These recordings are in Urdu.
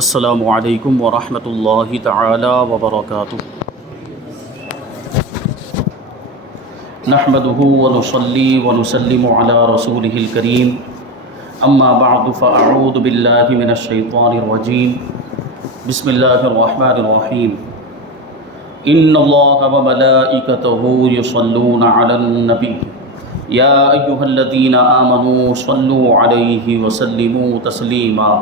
السلام علیکم ورحمۃ اللہ تعالی وبرکاتہ۔ نحمده ونصلي ونسلم على رسوله الكريم، اما بعد فاعوذ باللہ من الشیطان الرجیم، بسم اللہ الرحمن الرحیم۔ ان اللہ وملائکتہ یصلون علی النبی یا ایھا الذین آمنوا صلوا علیہ وسلموا تسلیما۔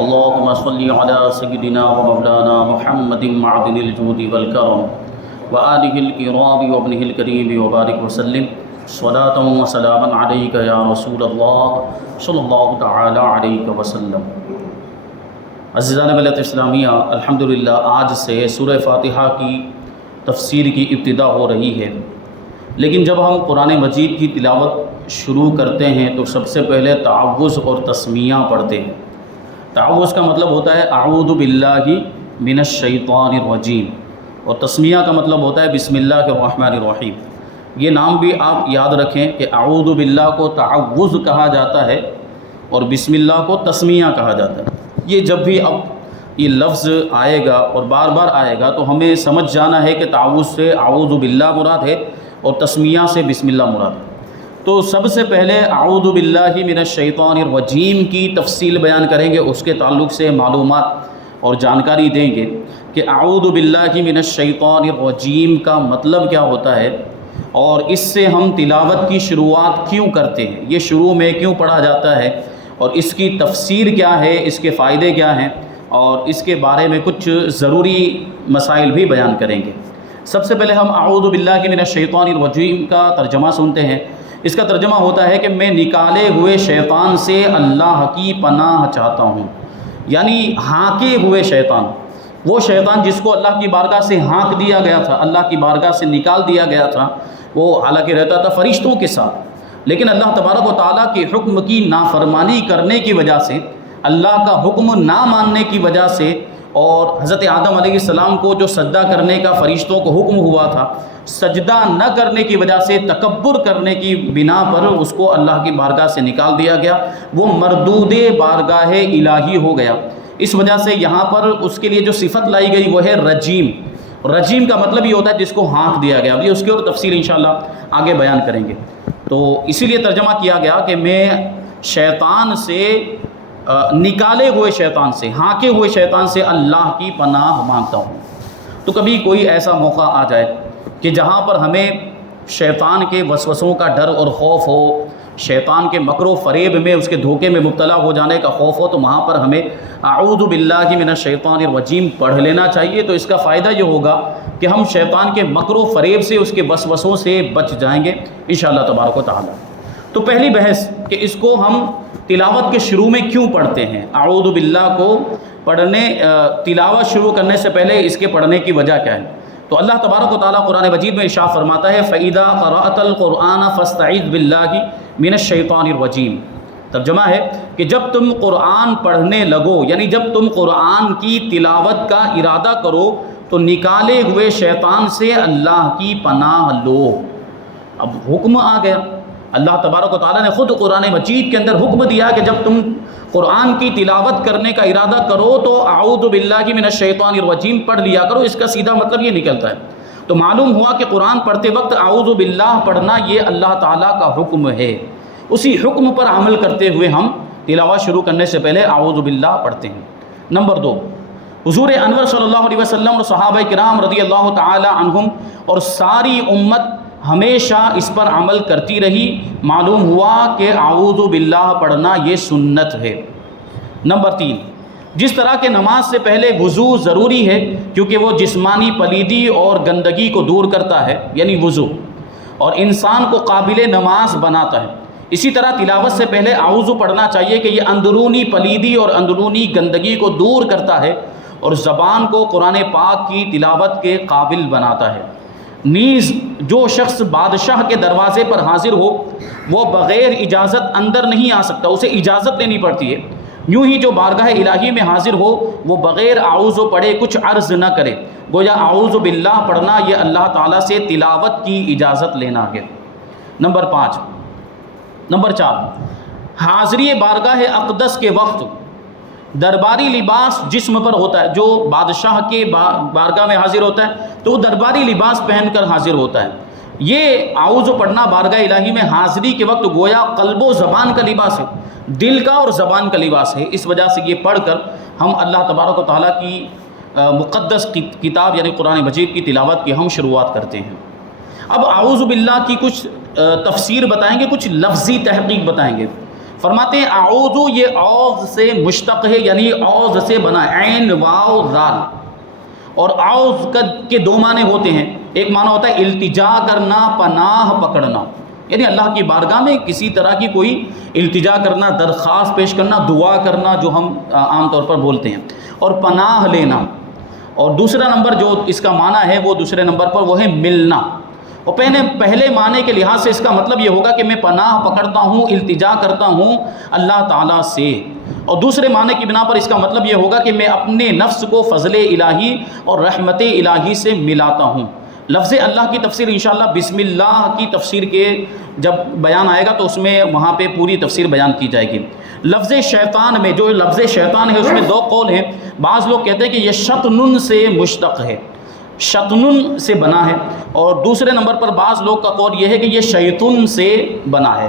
اللهم صل على سيدنا ومولانا محمد معدن الجود والكرم وآله الكرام وابنه الكريم وبارك وسلم صلاة وسلاما عليك يا رسول الله صلی اللہ تعالی علیہ وسلم۔ عزیزان ملت اسلامیہ، الحمدللہ آج سے سورہ فاتحہ کی تفسیر کی ابتدا ہو رہی ہے، لیکن جب ہم قرآن مجید کی تلاوت شروع کرتے ہیں تو سب سے پہلے تعوذ اور تسمیہ پڑھتے ہیں۔ تعوذ کا مطلب ہوتا ہے اعوذ باللہ من الشیطان الرجیم، اور تسمیہ کا مطلب ہوتا ہے بسم اللہ الرحمن الرحیم۔ یہ نام بھی آپ یاد رکھیں کہ اعوذ باللہ کو تعوذ کہا جاتا ہے اور بسم اللہ کو تسمیہ کہا جاتا ہے۔ یہ جب بھی اب یہ لفظ آئے گا اور بار بار آئے گا تو ہمیں سمجھ جانا ہے کہ تعوذ سے اعوذ باللہ مراد ہے اور تسمیہ سے بسم اللہ مراد ہے۔ تو سب سے پہلے اعوذ باللہ من الشیطان الرجیم کی تفصیل بیان کریں گے، اس کے تعلق سے معلومات اور جانکاری دیں گے کہ اعوذ باللہ من الشیطان الرجیم کا مطلب کیا ہوتا ہے، اور اس سے ہم تلاوت کی شروعات کیوں کرتے ہیں، یہ شروع میں کیوں پڑھا جاتا ہے، اور اس کی تفسیر کیا ہے، اس کے فائدے کیا ہیں، اور اس کے بارے میں کچھ ضروری مسائل بھی بیان کریں گے۔ سب سے پہلے ہم اعوذ باللہ من الشیطان الرجیم کا ترجمہ سنتے ہیں۔ اس کا ترجمہ ہوتا ہے کہ میں نکالے ہوئے شیطان سے اللہ کی پناہ چاہتا ہوں، یعنی ہانکے ہوئے شیطان، وہ شیطان جس کو اللہ کی بارگاہ سے ہانک دیا گیا تھا، اللہ کی بارگاہ سے نکال دیا گیا تھا، وہ حالانکہ رہتا تھا فرشتوں کے ساتھ، لیکن اللہ تبارک و تعالیٰ کے حکم کی نافرمانی کرنے کی وجہ سے، اللہ کا حکم نہ ماننے کی وجہ سے، اور حضرت آدم علیہ السلام کو جو سجدہ کرنے کا فرشتوں کو حکم ہوا تھا، سجدہ نہ کرنے کی وجہ سے، تکبر کرنے کی بنا پر اس کو اللہ کی بارگاہ سے نکال دیا گیا، وہ مردود بارگاہ الہی ہو گیا۔ اس وجہ سے یہاں پر اس کے لیے جو صفت لائی گئی وہ ہے رجیم۔ رجیم کا مطلب یہ ہوتا ہے جس کو ہانک دیا گیا۔ ابھی اس کی اور تفصیل انشاءاللہ آگے بیان کریں گے۔ تو اسی لیے ترجمہ کیا گیا کہ میں شیطان سے، نکالے ہوئے شیطان سے، ہانکے ہوئے شیطان سے اللہ کی پناہ مانگتا ہوں۔ تو کبھی کوئی ایسا موقع آ جائے کہ جہاں پر ہمیں شیطان کے وسوسوں کا ڈر اور خوف ہو، شیطان کے مکر و فریب میں، اس کے دھوکے میں مبتلا ہو جانے کا خوف ہو، تو وہاں پر ہمیں اعوذ باللہ من الشیطان الرجیم پڑھ لینا چاہیے۔ تو اس کا فائدہ یہ ہوگا کہ ہم شیطان کے مکر و فریب سے، اس کے وسوسوں سے بچ جائیں گے انشاءاللہ تبارک و تعالی۔ تو پہلی بحث کہ اس کو ہم تلاوت کے شروع میں کیوں پڑھتے ہیں، اعوذ باللہ کو پڑھنے، تلاوت شروع کرنے سے پہلے اس کے پڑھنے کی وجہ کیا ہے؟ تو اللہ تبارک و تعالیٰ قرآن مجید میں ارشاد فرماتا ہے فَإِذَا قَرَأْتَ الْقُرْآنَ فَاسْتَعِذْ بِاللَّهِ مِنَ الشَّيْطَانِ الرَّجِيمِ۔ ترجمہ ہے کہ جب تم قرآن پڑھنے لگو، یعنی جب تم قرآن کی تلاوت کا ارادہ کرو تو نکالے ہوئے شیطان سے اللہ کی پناہ لو۔ اب حکم آ گیا، اللہ تبارک و تعالیٰ نے خود قرآن مجید کے اندر حکم دیا کہ جب تم قرآن کی تلاوت کرنے کا ارادہ کرو تو اعوذ باللہ من الشیطان الرجیم پڑھ لیا کرو۔ اس کا سیدھا مطلب یہ نکلتا ہے۔ تو معلوم ہوا کہ قرآن پڑھتے وقت اعوذ باللہ پڑھنا یہ اللہ تعالیٰ کا حکم ہے، اسی حکم پر عمل کرتے ہوئے ہم تلاوت شروع کرنے سے پہلے اعوذ باللہ پڑھتے ہیں۔ نمبر 2، حضور انور صلی اللہ علیہ وسلم اور صحابہ کرام رضی اللہ تعالی عنہم اور ساری امت ہمیشہ اس پر عمل کرتی رہی۔ معلوم ہوا کہ اعوذ باللہ پڑھنا یہ سنت ہے۔ نمبر 3، جس طرح کہ نماز سے پہلے وضو ضروری ہے کیونکہ وہ جسمانی پلیدی اور گندگی کو دور کرتا ہے، یعنی وضو، اور انسان کو قابل نماز بناتا ہے، اسی طرح تلاوت سے پہلے اعوذ پڑھنا چاہیے کہ یہ اندرونی پلیدی اور اندرونی گندگی کو دور کرتا ہے اور زبان کو قرآن پاک کی تلاوت کے قابل بناتا ہے۔ نیز جو شخص بادشاہ کے دروازے پر حاضر ہو وہ بغیر اجازت اندر نہیں آ سکتا، اسے اجازت لینی پڑتی ہے۔ یوں ہی جو بارگاہ الہی میں حاضر ہو وہ بغیر اعوذ پڑھے کچھ عرض نہ کرے، گویا اعوذ باللہ پڑھنا یہ اللہ تعالیٰ سے تلاوت کی اجازت لینا ہے۔ نمبر 4، حاضری بارگاہ اقدس کے وقت درباری لباس جسم پر ہوتا ہے، جو بادشاہ کے بارگاہ میں حاضر ہوتا ہے تو وہ درباری لباس پہن کر حاضر ہوتا ہے۔ یہ اعوذ پڑھنا بارگاہ الہی میں حاضری کے وقت گویا قلب و زبان کا لباس ہے، دل کا اور زبان کا لباس ہے۔ اس وجہ سے یہ پڑھ کر ہم اللہ تبارک و تعالیٰ کی مقدس کتاب یعنی قرآن مجید کی تلاوت کی ہم شروعات کرتے ہیں۔ اب اعوذ باللہ کی کچھ تفسیر بتائیں گے، کچھ لفظی تحقیق بتائیں گے۔ فرماتے ہیں اعوذ یہ اعوذ سے مشتق ہے، یعنی اعوذ سے بنا، عین واو زال۔ اور اعوذ کے دو معنی ہوتے ہیں، ایک معنی ہوتا ہے التجا کرنا، پناہ پکڑنا، یعنی اللہ کی بارگاہ میں کسی طرح کی کوئی التجا کرنا، درخواست پیش کرنا، دعا کرنا جو ہم عام طور پر بولتے ہیں، اور پناہ لینا۔ اور دوسرا نمبر جو اس کا معنی ہے وہ دوسرے نمبر پر وہ ہے ملنا۔ اور پہلے معنی کے لحاظ سے اس کا مطلب یہ ہوگا کہ میں پناہ پکڑتا ہوں، التجا کرتا ہوں اللہ تعالیٰ سے۔ اور دوسرے معنی کی بنا پر اس کا مطلب یہ ہوگا کہ میں اپنے نفس کو فضل الہی اور رحمت الہی سے ملاتا ہوں۔ لفظ اللہ کی تفسیر انشاءاللہ بسم اللہ کی تفسیر کے جب بیان آئے گا تو اس میں وہاں پہ پوری تفسیر بیان کی جائے گی۔ لفظ شیطان میں، جو لفظ شیطان ہے اس میں دو قول ہیں۔ بعض لوگ کہتے ہیں کہ یہ شطنن سے مشتق ہے، شطنن سے بنا ہے، اور دوسرے نمبر پر بعض لوگ کا قول یہ ہے کہ یہ شیطن سے بنا ہے۔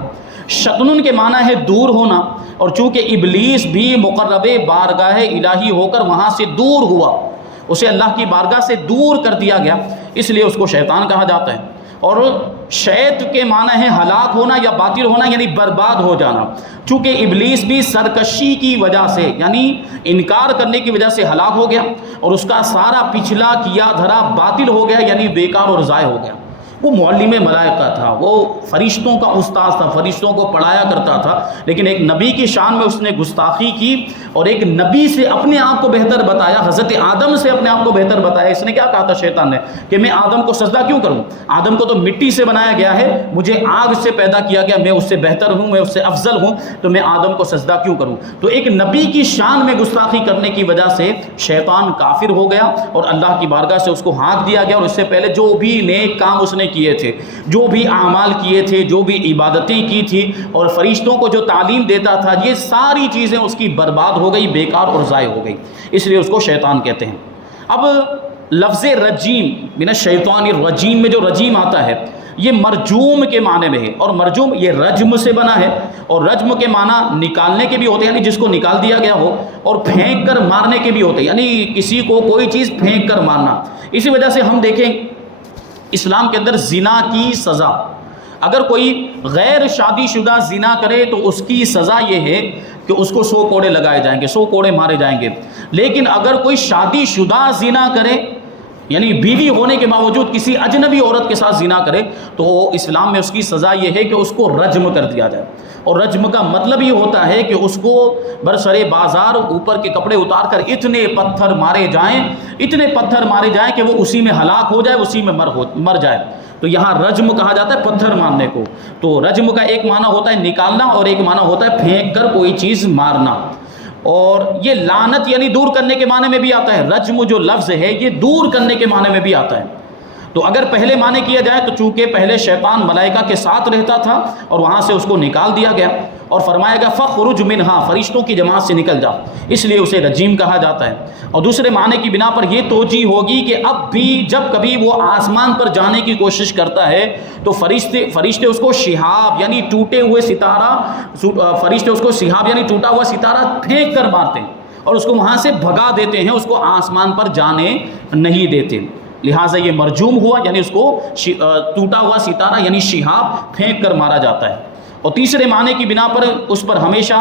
شطنن کے معنی ہے دور ہونا، اور چونکہ ابلیس بھی مقرب بارگاہ الہی ہو کر وہاں سے دور ہوا، اسے اللہ کی بارگاہ سے دور کر دیا گیا، اس لیے اس کو شیطان کہا جاتا ہے۔ اور شیط کے معنی ہے ہلاک ہونا یا باطل ہونا، یعنی برباد ہو جانا۔ چونکہ ابلیس بھی سرکشی کی وجہ سے، یعنی انکار کرنے کی وجہ سے ہلاک ہو گیا، اور اس کا سارا پچھلا کیا دھرا باطل ہو گیا، یعنی بیکار اور ضائع ہو گیا۔ وہ معلم ملائکہ تھا، وہ فرشتوں کا استاذ تھا، فرشتوں کو پڑھایا کرتا تھا، لیکن ایک نبی کی شان میں اس نے گستاخی کی، اور ایک نبی سے اپنے آپ کو بہتر بتایا، حضرت آدم سے اپنے آپ کو بہتر بتایا۔ اس نے کیا کہا تھا شیطان نے کہ میں آدم کو سجدہ کیوں کروں؟ آدم کو تو مٹی سے بنایا گیا ہے، مجھے آگ سے پیدا کیا گیا، میں اس سے بہتر ہوں، میں اس سے افضل ہوں، تو میں آدم کو سجدہ کیوں کروں؟ تو ایک نبی کی شان میں گستاخی کرنے کی وجہ سے شیطان کافر ہو گیا، اور اللہ کی بارگاہ سے اس کو ہانک دیا گیا۔ اور اس سے پہلے جو بھی نیک کام اس نے کیے تھے، جو بھی اعمال کیے تھے، جو بھی عبادتیں کی تھی، اور فرشتوں کو جو تعلیم دیتا تھا، یہ ساری چیزیں اس کی برباد ہو گئی، بیکار اور ضائع ہو گئی، اس لیے اس کو شیطان کہتے ہیں۔ اب لفظ رجیم من الشیطان الرجیم میں جو رجیم آتا ہے یہ مرجوم کے معنی میں ہے، اور مرجوم یہ رجم سے بنا ہے، اور رجم کے معنی نکالنے کے بھی ہوتے ہیں، یعنی جس کو نکال دیا گیا ہو، اور پھینک کر مارنے کے بھی ہوتے ہیں، یعنی کسی کو کوئی چیز پھینک کر مارنا۔ اسی وجہ سے ہم دیکھیں اسلام کے اندر زنا کی سزا، اگر کوئی غیر شادی شدہ زنا کرے تو اس کی سزا یہ ہے کہ اس کو 100 کوڑے لگائے جائیں گے، 100 کوڑے مارے جائیں گے۔ لیکن اگر کوئی شادی شدہ زنا کرے، یعنی بیوی ہونے کے باوجود کسی اجنبی عورت کے ساتھ زنا کرے، تو اسلام میں اس کی سزا یہ ہے کہ اس کو رجم کر دیا جائے۔ اور رجم کا مطلب یہ ہوتا ہے کہ اس کو برسر بازار اوپر کے کپڑے اتار کر اتنے پتھر مارے جائیں کہ وہ اسی میں ہلاک ہو جائے، اسی میں مر جائے۔ تو یہاں رجم کہا جاتا ہے پتھر مارنے کو۔ تو رجم کا ایک معنی ہوتا ہے نکالنا، اور ایک معنی ہوتا ہے پھینک کر کوئی چیز مارنا۔ اور یہ لعنت یعنی دور کرنے کے معنی میں بھی آتا ہے، رجم جو لفظ ہے یہ دور کرنے کے معنی میں بھی آتا ہے۔ تو اگر پہلے معنی کیا جائے تو چونکہ پہلے شیطان ملائکہ کے ساتھ رہتا تھا اور وہاں سے اس کو نکال دیا گیا، اور فرمایا گیا فخرج منہا، فرشتوں کی جماعت سے نکل جا، اس لیے اسے رجیم کہا جاتا ہے۔ اور دوسرے معنی کی بنا پر یہ توجیہ ہوگی کہ اب بھی جب کبھی وہ آسمان پر جانے کی کوشش کرتا ہے تو فرشتے اس کو شہاب یعنی ٹوٹے ہوئے ستارہ، فرشتے اس کو شہاب یعنی ٹوٹا ہوا ستارہ پھینک کر مارتے ہیں، اور اس کو وہاں سے بھگا دیتے ہیں، اس کو آسمان پر جانے نہیں دیتے۔ لہٰذا یہ مرجوم ہوا، یعنی اس کو ٹوٹا ہوا ستارہ یعنی شہاب پھینک کر مارا جاتا ہے۔ اور تیسرے معنی کی بنا پر اس پر ہمیشہ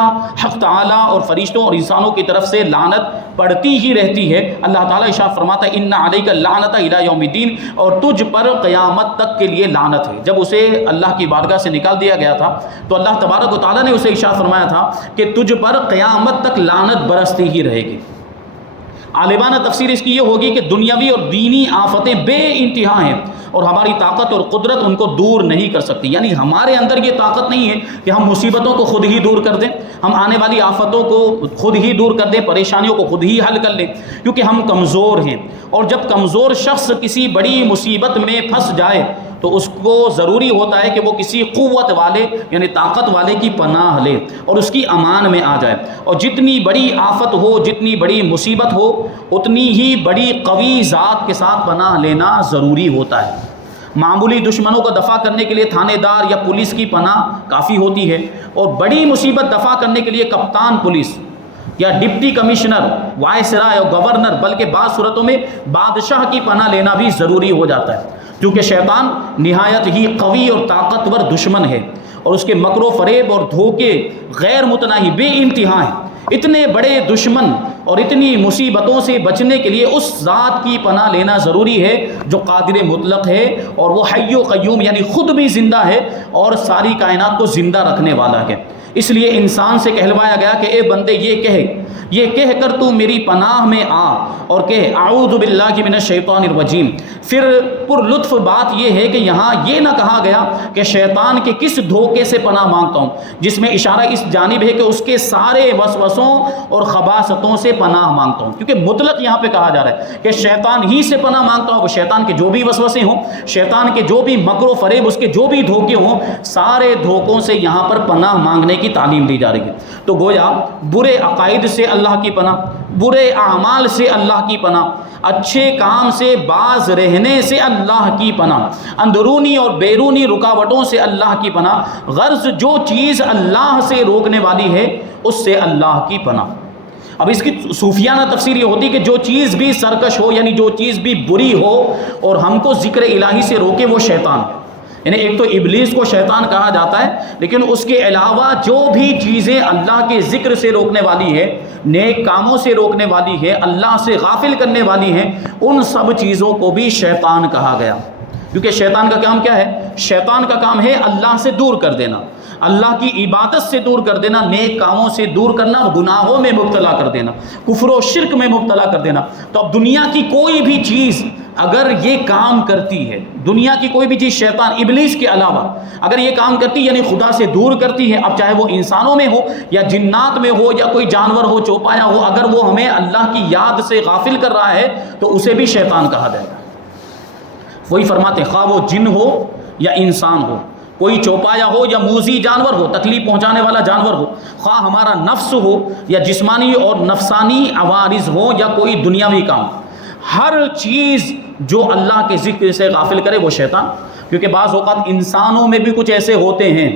حق تعالیٰ اور فرشتوں اور انسانوں کی طرف سے لعنت پڑتی ہی رہتی ہے۔ اللہ تعالیٰ ارشاد فرماتا ہے ان علیک اللعنۃ الی یوم الدین، اور تجھ پر قیامت تک کے لیے لعنت ہے۔ جب اسے اللہ کی بارگاہ سے نکال دیا گیا تھا تو اللہ تبارک و تعالیٰ نے اسے ارشاد فرمایا تھا کہ تجھ پر قیامت تک لعنت برستی ہی رہے گی۔ عالمانہ تفسیر اس کی یہ ہوگی کہ دنیاوی اور دینی آفتیں بے انتہا ہیں، اور ہماری طاقت اور قدرت ان کو دور نہیں کر سکتی، یعنی ہمارے اندر یہ طاقت نہیں ہے کہ ہم مصیبتوں کو خود ہی دور کر دیں، ہم آنے والی آفتوں کو خود ہی دور کر دیں، پریشانیوں کو خود ہی حل کر لیں، کیونکہ ہم کمزور ہیں۔ اور جب کمزور شخص کسی بڑی مصیبت میں پھنس جائے تو اس کو ضروری ہوتا ہے کہ وہ کسی قوت والے یعنی طاقت والے کی پناہ لے اور اس کی امان میں آ جائے. اور جتنی بڑی آفت ہو، جتنی بڑی مصیبت ہو، اتنی ہی بڑی قوی ذات کے ساتھ پناہ لینا ضروری ہوتا ہے. معمولی دشمنوں کو دفاع کرنے کے لیے تھانے دار یا پولیس کی پناہ کافی ہوتی ہے، اور بڑی مصیبت دفاع کرنے کے لیے کپتان پولیس یا ڈپٹی کمشنر، وائسرائے اور گورنر، بلکہ بعض صورتوں میں بادشاہ کی پناہ لینا بھی ضروری ہو جاتا ہے، کیونکہ شیطان نہایت ہی قوی اور طاقتور دشمن ہے، اور اس کے مکر و فریب اور دھوکے غیر متناہی بے انتہا ہیں. اتنے بڑے دشمن اور اتنی مصیبتوں سے بچنے کے لیے اس ذات کی پناہ لینا ضروری ہے جو قادر مطلق ہے، اور وہ حی و قیوم یعنی خود بھی زندہ ہے اور ساری کائنات کو زندہ رکھنے والا ہے. اس لیے انسان سے کہلوایا گیا کہ اے بندے یہ کہہ کر تو میری پناہ میں آ اور کہہ اعوذ باللہ من الشیطان الرجیم. پھر پر لطف بات یہ ہے کہ یہاں یہ نہ کہا گیا کہ شیطان کے کس دھوکے سے پناہ مانگتا ہوں، جس میں اشارہ اس جانب ہے کہ اس کے سارے وسوسوں اور خباثتوں سے پناہ مانگتا ہوں، کیونکہ مطلق یہاں پہ کہا جا رہا ہے کہ شیطان ہی سے پناہ مانگتا ہوں. وہ شیطان کے جو بھی وسوسے ہوں، شیطان کے جو بھی مکر و فریب، اس کے جو بھی دھوکے ہوں، سارے دھوکوں سے یہاں پر پناہ مانگنے کی تعلیم دی جا رہی ہے. تو گویا برے عقائد سے اللہ کی پناہ، برے اعمال سے اللہ کی پناہ، اچھے کام سے باز رہنے سے اللہ کی پناہ، اندرونی اور بیرونی رکاوٹوں سے اللہ کی پناہ، غرض جو چیز اللہ سے روکنے والی ہے اس سے اللہ کی پناہ. اب اس کی صوفیانہ تفسیر یہ ہوتی کہ جو چیز بھی سرکش ہو، یعنی جو چیز بھی بری ہو اور ہم کو ذکر الہی سے روکے، وہ شیطان ہے. یعنی ایک تو ابلیس کو شیطان کہا جاتا ہے، لیکن اس کے علاوہ جو بھی چیزیں اللہ کے ذکر سے روکنے والی ہے، نیک کاموں سے روکنے والی ہے، اللہ سے غافل کرنے والی ہیں، ان سب چیزوں کو بھی شیطان کہا گیا. کیونکہ شیطان کا کام کیا ہے؟ شیطان کا کام ہے اللہ سے دور کر دینا، اللہ کی عبادت سے دور کر دینا، نیک کاموں سے دور کرنا، گناہوں میں مبتلا کر دینا، کفر و شرک میں مبتلا کر دینا. تو اب دنیا کی کوئی بھی چیز اگر یہ کام کرتی ہے، دنیا کی کوئی بھی چیز شیطان ابلیس کے علاوہ اگر یہ کام کرتی یعنی خدا سے دور کرتی ہے، اب چاہے وہ انسانوں میں ہو یا جنات میں ہو یا کوئی جانور ہو، چوپایا ہو، اگر وہ ہمیں اللہ کی یاد سے غافل کر رہا ہے تو اسے بھی شیطان کہا جائے گا. وہی فرماتے خواہ وہ جن ہو یا انسان ہو، کوئی چوپایا ہو یا موذی جانور ہو، تکلیف پہنچانے والا جانور ہو، خواہ ہمارا نفس ہو یا جسمانی اور نفسانی عوارض ہو یا کوئی دنیاوی کام، ہر چیز جو اللہ کے ذکر سے غافل کرے وہ شیطان. کیونکہ بعض اوقات انسانوں میں بھی کچھ ایسے ہوتے ہیں،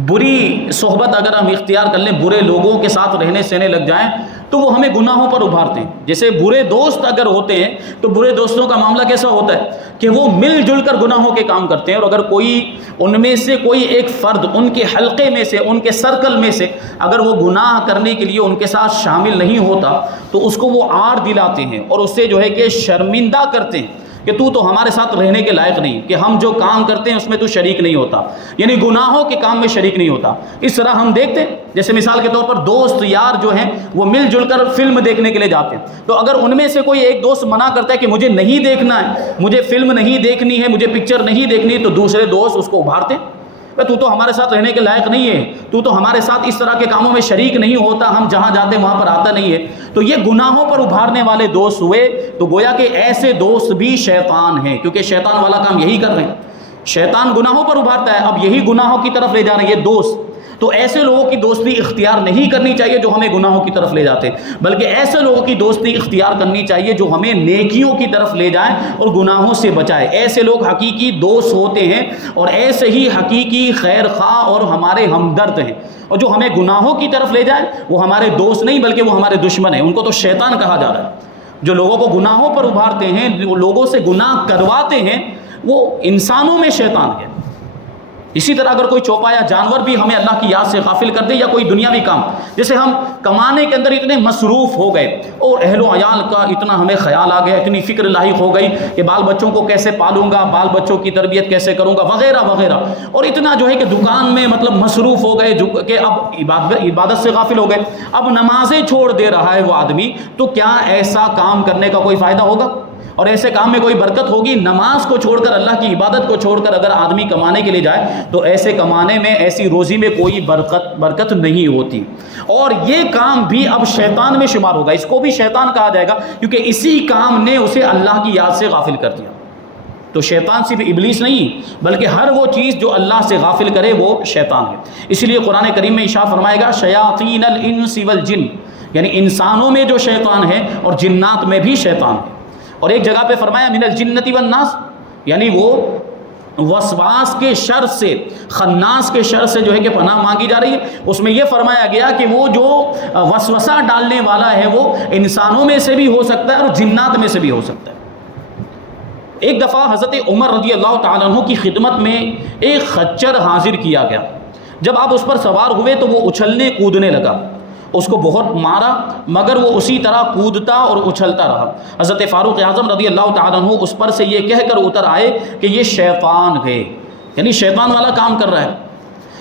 بری صحبت اگر ہم اختیار کر لیں، برے لوگوں کے ساتھ رہنے سہنے لگ جائیں تو وہ ہمیں گناہوں پر ابھارتے ہیں. جیسے برے دوست اگر ہوتے ہیں تو برے دوستوں کا معاملہ کیسا ہوتا ہے کہ وہ مل جل کر گناہوں کے کام کرتے ہیں، اور اگر کوئی ان میں سے کوئی ایک فرد ان کے حلقے میں سے، ان کے سرکل میں سے اگر وہ گناہ کرنے کے لیے ان کے ساتھ شامل نہیں ہوتا تو اس کو وہ آڑ دلاتے ہیں اور اس سے جو ہے کہ شرمندہ کرتے ہیں کہ تو ہمارے ساتھ رہنے کے لائق نہیں، کہ ہم جو کام کرتے ہیں اس میں تو شریک نہیں ہوتا، یعنی گناہوں کے کام میں شریک نہیں ہوتا. اس طرح ہم دیکھتے ہیں جیسے مثال کے طور پر دوست یار جو ہیں وہ مل جل کر فلم دیکھنے کے لیے جاتے ہیں، تو اگر ان میں سے کوئی ایک دوست منع کرتا ہے کہ مجھے نہیں دیکھنا ہے، مجھے فلم نہیں دیکھنی ہے، مجھے پکچر نہیں دیکھنی، تو دوسرے دوست اس کو ابھارتے ہیں تو ہمارے ساتھ رہنے کے لائق نہیں ہے، تو ہمارے ساتھ اس طرح کے کاموں میں شریک نہیں ہوتا، ہم جہاں جاتے وہاں پر آتا نہیں ہے. تو یہ گناہوں پر ابھارنے والے دوست ہوئے. تو گویا کہ ایسے دوست بھی شیطان ہیں، کیونکہ شیطان والا کام یہی کر رہے ہیں، شیطان گناہوں پر ابھارتا ہے، اب یہی گناہوں کی طرف لے جا رہے ہیں یہ دوست. تو ایسے لوگوں کی دوستی اختیار نہیں کرنی چاہیے جو ہمیں گناہوں کی طرف لے جاتے ہیں، بلکہ ایسے لوگوں کی دوستی اختیار کرنی چاہیے جو ہمیں نیکیوں کی طرف لے جائیں اور گناہوں سے بچائے. ایسے لوگ حقیقی دوست ہوتے ہیں، اور ایسے ہی حقیقی خیر خواہ اور ہمارے ہمدرد ہیں. اور جو ہمیں گناہوں کی طرف لے جائیں وہ ہمارے دوست نہیں بلکہ وہ ہمارے دشمن ہیں، ان کو تو شیطان کہا جا رہا ہے. جو لوگوں کو گناہوں پر ابھارتے ہیں، لوگوں سے گناہ کرواتے ہیں، وہ انسانوں میں شیطان ہے. اسی طرح اگر کوئی چوپایا جانور بھی ہمیں اللہ کی یاد سے غافل کر دے، یا کوئی دنیاوی کام، جیسے ہم کمانے کے اندر اتنے مصروف ہو گئے اور اہل و عیال کا اتنا ہمیں خیال آ گیا، اتنی فکر لاحق ہو گئی کہ بال بچوں کو کیسے پالوں گا، بال بچوں کی تربیت کیسے کروں گا، وغیرہ وغیرہ، اور اتنا جو ہے کہ دکان میں مطلب مصروف ہو گئے کہ اب عبادت سے غافل ہو گئے، اب نمازیں چھوڑ دے رہا ہے وہ آدمی. تو کیا ایسا کام کرنے کا کوئی فائدہ ہوگا اور ایسے کام میں کوئی برکت ہوگی؟ نماز کو چھوڑ کر، اللہ کی عبادت کو چھوڑ کر اگر آدمی کمانے کے لیے جائے تو ایسے کمانے میں، ایسی روزی میں کوئی برکت نہیں ہوتی. اور یہ کام بھی اب شیطان میں شمار ہوگا، اس کو بھی شیطان کہا جائے گا، کیونکہ اسی کام نے اسے اللہ کی یاد سے غافل کر دیا. تو شیطان صرف ابلیس نہیں بلکہ ہر وہ چیز جو اللہ سے غافل کرے وہ شیطان ہے۔ اس لیے قرآن کریم میں ارشاد فرمائے گا شیاطین الانس والجن، یعنی انسانوں میں جو شیطان ہے اور جنات میں بھی شیطان ہے۔ اور ایک جگہ پہ فرمایا من الجنۃ والناس، یعنی وہ وسواس کے شر سے، خناس کے شر سے جو ہے کہ پناہ مانگی جا رہی ہے۔ اس میں یہ فرمایا گیا کہ وہ جو وسوسہ ڈالنے والا ہے وہ انسانوں میں سے بھی ہو سکتا ہے اور جنات میں سے بھی ہو سکتا ہے۔ ایک دفعہ حضرت عمر رضی اللہ تعالیٰ عنہ کی خدمت میں ایک خچر حاضر کیا گیا۔ جب آپ اس پر سوار ہوئے تو وہ اچھلنے کودنے لگا، اس کو بہت مارا مگر وہ اسی طرح کودتا اور اچھلتا رہا۔ حضرت فاروق اعظم رضی اللہ تعالیٰ عنہ اس پر سے یہ کہہ کر اتر آئے کہ یہ شیطان ہے، یعنی شیطان والا کام کر رہا ہے۔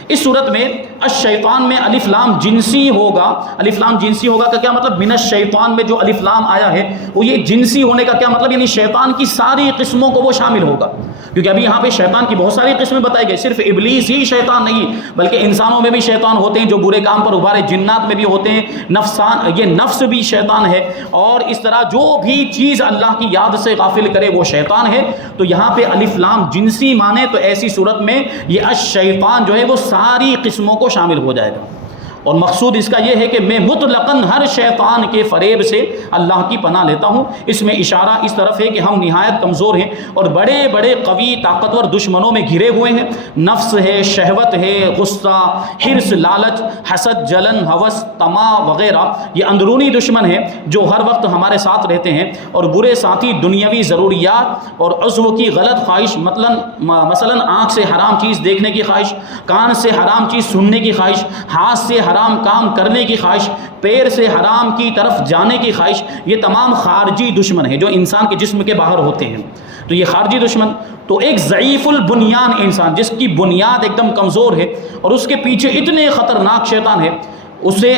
اس صورت میں الشیطان میں الف لام جنسی ہوگا۔ الف لام جنسی ہوگا کا کیا مطلب؟ من الشیطان میں جو الف لام آیا ہے وہ یہ جنسی ہونے کا کیا مطلب؟ یعنی شیطان کی ساری قسموں کو وہ شامل ہوگا، کیونکہ ابھی یہاں پہ شیطان کی بہت ساری قسمیں بتائی گئی، صرف ابلیس ہی شیطان نہیں بلکہ انسانوں میں بھی شیطان ہوتے ہیں جو برے کام پر ابھارے، جنات میں بھی ہوتے ہیں، یہ نفس بھی شیطان ہے، اور اس طرح جو بھی چیز اللہ کی یاد سے غافل کرے وہ شیطان ہے۔ تو یہاں پہ الف لام جنسی مانے تو ایسی صورت میں یہ الشیطان جو ہے وہ ساری قسموں کو شامل ہو جائے گا، اور مقصود اس کا یہ ہے کہ میں مطلقاً ہر شیطان کے فریب سے اللہ کی پناہ لیتا ہوں۔ اس میں اشارہ اس طرف ہے کہ ہم نہایت کمزور ہیں اور بڑے بڑے قوی طاقتور دشمنوں میں گھرے ہوئے ہیں۔ نفس ہے، شہوت ہے، غصہ، حرص، لالچ، حسد، جلن، ہوس، طمع وغیرہ یہ اندرونی دشمن ہیں جو ہر وقت ہمارے ساتھ رہتے ہیں، اور برے ساتھی دنیاوی ضروریات اور عضو کی غلط خواہش، مثلاً آنکھ سے حرام چیز دیکھنے کی خواہش، کان سے حرام چیز سننے کی خواہش، ہاتھ سے حرام کام کرنے کی خواہش، پیر سے حرام کی طرف جانے کی خواہش، یہ تمام خارجی دشمن ہیں جو انسان کے جسم کے باہر ہوتے ہیں۔ تو یہ خارجی دشمن، تو ایک ضعیف البنیان انسان جس کی بنیاد ایک دم کمزور ہے اور اس کے پیچھے اتنے خطرناک شیطان ہے، اسے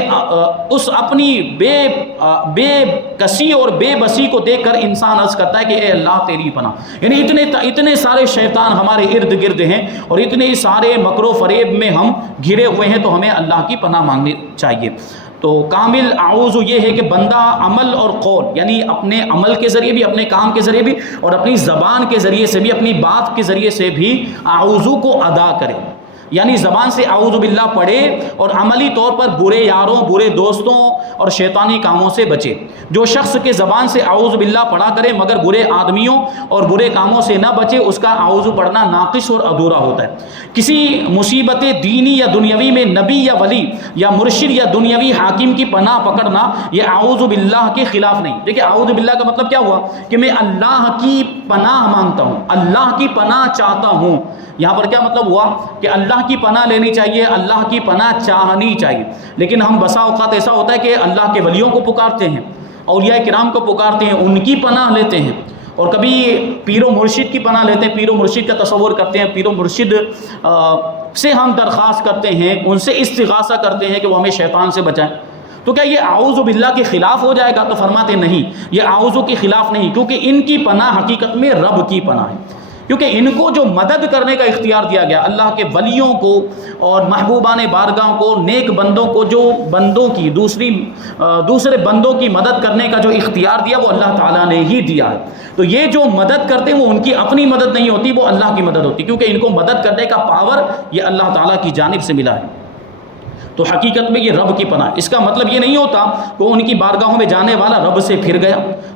اس اپنی بے کسی اور بے بسی کو دیکھ کر انسان عرض کرتا ہے کہ اے اللہ تیری پناہ، یعنی اتنے سارے شیطان ہمارے ارد گرد ہیں اور اتنے سارے مکر و فریب میں ہم گھرے ہوئے ہیں، تو ہمیں اللہ کی پناہ مانگنی چاہیے۔ تو کامل اعوذ یہ ہے کہ بندہ عمل اور قول، یعنی اپنے عمل کے ذریعے بھی، اپنے کام کے ذریعے بھی، اور اپنی زبان کے ذریعے سے بھی، اپنی بات کے ذریعے سے بھی اعوذ کو ادا کرے، یعنی زبان سے اعوذ باللہ پڑھے اور عملی طور پر برے یاروں، برے دوستوں اور شیطانی کاموں سے بچے۔ جو شخص کے زبان سے اعوذ باللہ پڑھا کرے مگر برے آدمیوں اور برے کاموں سے نہ بچے، اس کا اعوذ پڑھنا ناقص اور ادھورا ہوتا ہے۔ کسی مصیبت دینی یا دنیاوی میں نبی یا ولی یا مرشد یا دنیاوی حاکم کی پناہ پکڑنا یہ اعوذ باللہ کے خلاف نہیں۔ دیکھیں اعوذ باللہ کا مطلب کیا ہوا کہ میں اللہ کی پناہ مانگتا ہوں، اللہ کی پناہ چاہتا ہوں۔ یہاں پر کیا مطلب ہوا کہ اللہ کی پناہ لینی چاہیے، اللہ کی پناہ چاہنی چاہیے، لیکن ہم بسا اوقات ایسا ہوتا ہے کہ اللہ کے ولیوں کو پکارتے ہیں، اولیاء کرام کو پکارتے ہیں، ان کی پناہ لیتے ہیں، اور کبھی پیر و مرشد کی پناہ لیتے ہیں، پیر و مرشد کا تصور کرتے ہیں، پیر و مرشد سے ہم درخواست کرتے ہیں، ان سے استغاثہ کرتے ہیں کہ وہ ہمیں شیطان سے بچائیں۔ تو کیا یہ اعوذ باللہ کے خلاف ہو جائے گا؟ تو فرماتے نہیں، یہ اعوذ کے خلاف نہیں، کیونکہ ان کی پناہ حقیقت میں رب کی پناہ ہے، کیونکہ ان کو جو مدد کرنے کا اختیار دیا گیا، اللہ کے ولیوں کو اور محبوبان بارگاہ کو، نیک بندوں کو، جو بندوں کی دوسرے بندوں کی مدد کرنے کا جو اختیار دیا وہ اللہ تعالیٰ نے ہی دیا ہے۔ تو یہ جو مدد کرتے ہیں وہ ان کی اپنی مدد نہیں ہوتی، وہ اللہ کی مدد ہوتی، کیونکہ ان کو مدد کرنے کا پاور یہ اللہ تعالیٰ کی جانب سے ملا ہے۔ تو حقیقت میں یہ رب کی پناہ، اس کا مطلب یہ نہیں ہوتا کہ ان کی بارگاہوں میں جانے والا رب سے پھر گیا۔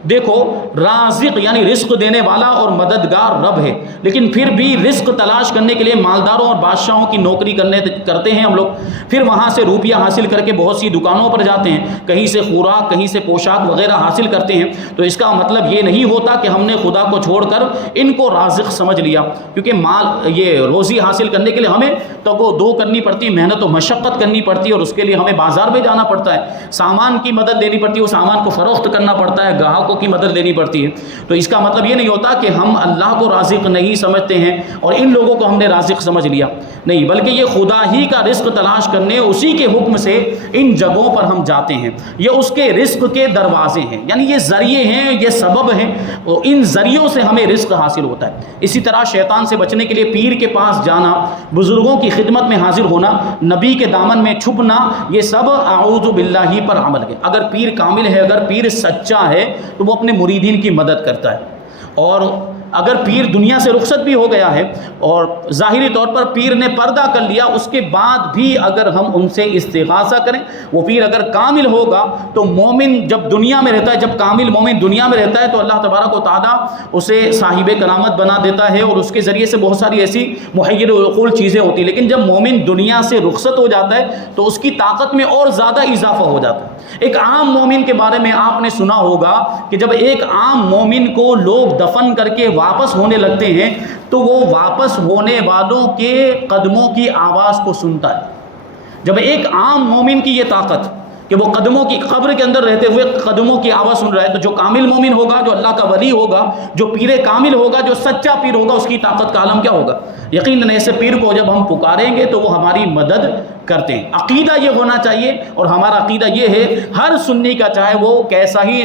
دیکھو رازق یعنی رزق دینے والا اور مددگار رب ہے، لیکن پھر بھی رزق تلاش کرنے کے لیے مالداروں اور بادشاہوں کی نوکری کرتے ہیں ہم لوگ، پھر وہاں سے روپیہ حاصل کر کے بہت سی دکانوں پر جاتے ہیں، کہیں سے خوراک، کہیں سے پوشاک وغیرہ حاصل کرتے ہیں۔ تو اس کا مطلب یہ نہیں ہوتا کہ ہم نے خدا کو چھوڑ کر ان کو رازق سمجھ لیا، کیونکہ یہ روزی حاصل کرنے کے لیے ہمیں دو کرنی پڑتی، محنت و مشقت کرنی پڑتی ہے، اور اس کے لیے ہمیں بازار میں جانا پڑتا ہے، سامان کی مدد لینی پڑتی ہے، وہ سامان کو فروخت کرنا پڑتا ہے، گاہکوں کی مدد لینی پڑتی ہے۔ تو اس کا مطلب یہ نہیں ہوتا کہ ہم اللہ کو رازق نہیں سمجھتے ہیں اور ان لوگوں کو ہم نے رازق سمجھ لیا، نہیں، بلکہ یہ خدا ہی کا رزق تلاش کرنے، اسی کے حکم سے ان جگہوں پر ہم جاتے ہیں، یہ اس کے رزق کے دروازے ہیں، یعنی یہ ذریعے ہیں، یہ سبب ہیں، اور ان ذریعوں سے ہمیں رزق حاصل ہوتا ہے۔ اسی طرح شیطان سے بچنے کے لیے پیر کے پاس جانا، بزرگوں کی خدمت میں حاضر ہونا، نبی کے دامن میں چھپنا، یہ سب اعوذ باللہ پر عمل ہے۔ اگر پیر کامل ہے، اگر پیر سچا ہے تو وہ اپنے مریدین کی مدد کرتا ہے، اور اگر پیر دنیا سے رخصت بھی ہو گیا ہے اور ظاہری طور پر پیر نے پردہ کر لیا، اس کے بعد بھی اگر ہم ان سے استغاثہ کریں، وہ پیر اگر کامل ہوگا تو مومن جب دنیا میں رہتا ہے، جب کامل مومن دنیا میں رہتا ہے تو اللہ تبارک و تعالیٰ اسے صاحب کرامت بنا دیتا ہے، اور اس کے ذریعے سے بہت ساری ایسی محیر العقول چیزیں ہوتی ہیں۔ لیکن جب مومن دنیا سے رخصت ہو جاتا ہے تو اس کی طاقت میں اور زیادہ اضافہ ہو جاتا ہے۔ ایک عام مومن کے بارے میں آپ نے سنا ہوگا کہ جب ایک عام مومن کو لوگ دفن کر کے واپس ہونے لگتے ہیں تو وہ واپس ہونے والوں کے قدموں کی آواز کو سنتا ہے۔ جب ایک عام مومن کی یہ طاقت کہ وہ قدموں کی قبر کے اندر رہتے ہوئے قدموں کی آواز سن رہا ہے، تو جو کامل مومن ہوگا، جو اللہ کا ولی ہوگا، جو پیر کامل ہوگا، جو سچا پیر ہوگا، اس کی طاقت کا عالم کیا ہوگا؟ یقیناً ایسے پیر کو جب ہم پکاریں گے تو وہ ہماری مدد کرتے ہیں۔ عقیدہ یہ ہونا چاہیے، اور ہمارا عقیدہ یہ ہے ہر سنی کا، چاہے وہ کیسا ہی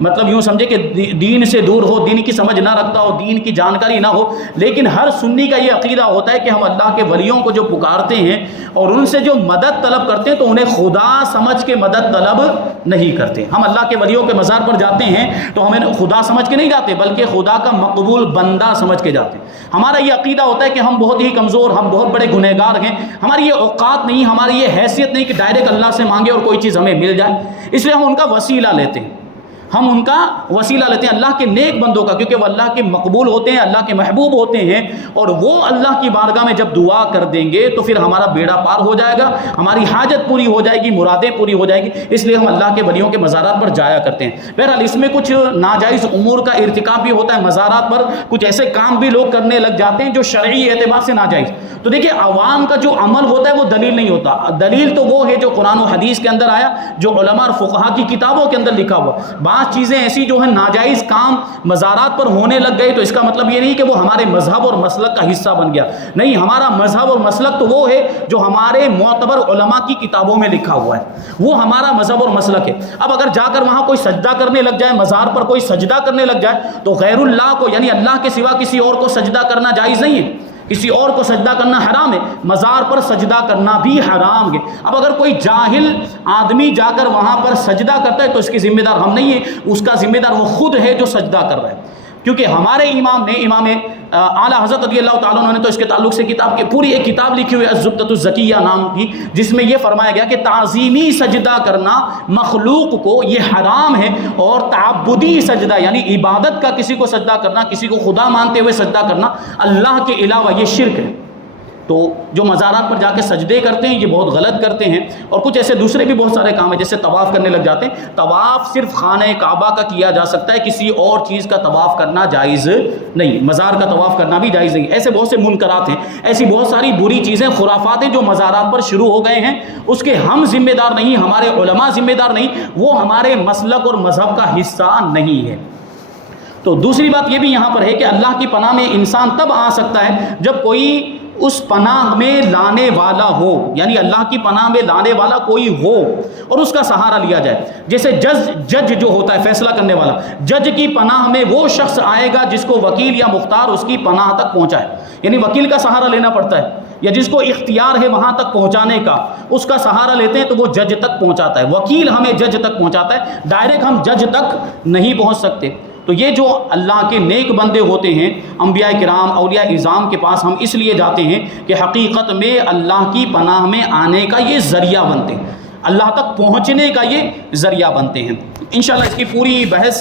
مطلب یوں سمجھے کہ دین سے دور ہو، دین کی سمجھ نہ رکھتا ہو، دین کی جانکاری نہ ہو، لیکن ہر سنی کا یہ عقیدہ ہوتا ہے کہ ہم اللہ کے ولیوں کو جو پکارتے ہیں اور ان سے جو مدد طلب کرتے ہیں تو انہیں خدا سمجھ کے مدد طلب نہیں کرتے۔ ہم اللہ کے ولیوں کے مزار پر جاتے ہیں تو ہمیں خدا سمجھ کے نہیں جاتے، بلکہ خدا کا مقبول بندہ سمجھ کے جاتے ہیں۔ ہمارا یہ عقیدہ ہوتا ہے کہ ہم بہت ہی کمزور، ہم بہت بڑے گنہگار ہیں، ہماری یہ اوقات نہیں، ہماری یہ حیثیت نہیں کہ ڈائریکٹ اللہ سے مانگے اور کوئی چیز ہمیں مل جائے، اس لیے ہم ان کا وسیلہ لیتے ہیں، ہم ان کا وسیلہ لیتے ہیں اللہ کے نیک بندوں کا، کیونکہ وہ اللہ کے مقبول ہوتے ہیں، اللہ کے محبوب ہوتے ہیں، اور وہ اللہ کی بارگاہ میں جب دعا کر دیں گے تو پھر ہمارا بیڑا پار ہو جائے گا، ہماری حاجت پوری ہو جائے گی، مرادیں پوری ہو جائے گی، اس لیے ہم اللہ کے ولیوں کے مزارات پر جایا کرتے ہیں۔ بہرحال اس میں کچھ ناجائز امور کا ارتکاب بھی ہوتا ہے، مزارات پر کچھ ایسے کام بھی لوگ کرنے لگ جاتے ہیں جو شرعی اعتبار سے ناجائز۔ تو دیکھیں، عوام کا جو عمل ہوتا ہے وہ دلیل نہیں ہوتا، دلیل تو وہ ہے جو قرآن و حدیث کے اندر آیا، جو علماء اور فقہا کی کتابوں کے اندر لکھا ہوا۔ بعض چیزیں ایسی جو ہے ناجائز کام مزارات پر ہونے لگ گئے تو اس کا مطلب یہ نہیں کہ وہ ہمارے مذہب اور مسلک کا حصہ بن گیا، نہیں، ہمارا مذہب اور مسلک تو وہ ہے جو ہمارے معتبر علماء کی کتابوں میں لکھا ہوا ہے، وہ ہمارا مذہب اور مسلک ہے۔ اب اگر جا کر وہاں کوئی سجدہ کرنے لگ جائے، مزار پر کوئی سجدہ کرنے لگ جائے، تو غیر اللہ کو یعنی اللہ کے سوا کسی اور کو سجدہ کرنا جائز نہیں ہے، کسی اور کو سجدہ کرنا حرام ہے، مزار پر سجدہ کرنا بھی حرام ہے۔ اب اگر کوئی جاہل آدمی جا کر وہاں پر سجدہ کرتا ہے تو اس کی ذمہ دار ہم نہیں ہیں، اس کا ذمہ دار وہ خود ہے جو سجدہ کر رہا ہے، کیونکہ ہمارے امام نے، امام اعلیٰ حضرت رضی اللہ تعالیٰ عنہ نے تو اس کے تعلق سے کتاب کی پوری ایک کتاب لکھی ہوئی ہے، الزبدۃ الزکیہ نام کی، جس میں یہ فرمایا گیا کہ تعظیمی سجدہ کرنا مخلوق کو یہ حرام ہے، اور تعبدی سجدہ یعنی عبادت کا کسی کو سجدہ کرنا، کسی کو خدا مانتے ہوئے سجدہ کرنا اللہ کے علاوہ، یہ شرک ہے۔ تو جو مزارات پر جا کے سجدے کرتے ہیں یہ بہت غلط کرتے ہیں، اور کچھ ایسے دوسرے بھی بہت سارے کام ہیں، جیسے طواف کرنے لگ جاتے ہیں۔ طواف صرف خانہ کعبہ کا کیا جا سکتا ہے، کسی اور چیز کا طواف کرنا جائز نہیں، مزار کا طواف کرنا بھی جائز نہیں۔ ایسے بہت سے منکرات ہیں، ایسی بہت ساری بری چیزیں، خرافات ہیں جو مزارات پر شروع ہو گئے ہیں، اس کے ہم ذمہ دار نہیں، ہمارے علماء ذمہ دار نہیں، وہ ہمارے مسلک اور مذہب کا حصہ نہیں ہے۔ تو دوسری بات یہ بھی یہاں پر ہے کہ اللہ کی پناہ میں انسان تب آ سکتا ہے جب کوئی اس پناہ میں لانے والا ہو، یعنی اللہ کی پناہ میں لانے والا کوئی ہو اور اس کا سہارا لیا جائے۔ جیسے جج جو ہوتا ہے فیصلہ کرنے والا، جج کی پناہ میں وہ شخص آئے گا جس کو وکیل یا مختار اس کی پناہ تک پہنچائے، یعنی وکیل کا سہارا لینا پڑتا ہے، یا جس کو اختیار ہے وہاں تک پہنچانے کا، اس کا سہارا لیتے ہیں تو وہ جج تک پہنچاتا ہے، وکیل ہمیں جج تک پہنچاتا ہے، ڈائریکٹ ہم جج تک نہیں پہنچ سکتے۔ تو یہ جو اللہ کے نیک بندے ہوتے ہیں، انبیاء کرام، اولیاء اعظام کے پاس ہم اس لیے جاتے ہیں کہ حقیقت میں اللہ کی پناہ میں آنے کا یہ ذریعہ بنتے ہیں، اللہ تک پہنچنے کا یہ ذریعہ بنتے ہیں۔ انشاءاللہ اس کی پوری بحث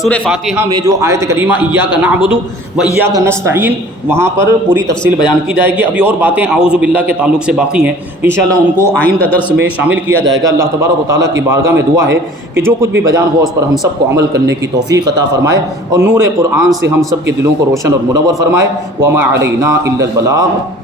سورہ فاتحہ میں جو آیت کریمہ ایاک نعبد و ایاک نستعین، وہاں پر پوری تفصیل بیان کی جائے گی۔ ابھی اور باتیں اعوذ باللہ کے تعلق سے باقی ہیں، انشاءاللہ ان کو آئندہ درس میں شامل کیا جائے گا۔ اللہ تبارک و تعالیٰ کی بارگاہ میں دعا ہے کہ جو کچھ بھی بیان ہوا اس پر ہم سب کو عمل کرنے کی توفیق عطا فرمائے، اور نور قرآن سے ہم سب کے دلوں کو روشن اور منور فرمائے۔ وما علینا الا البلاغ۔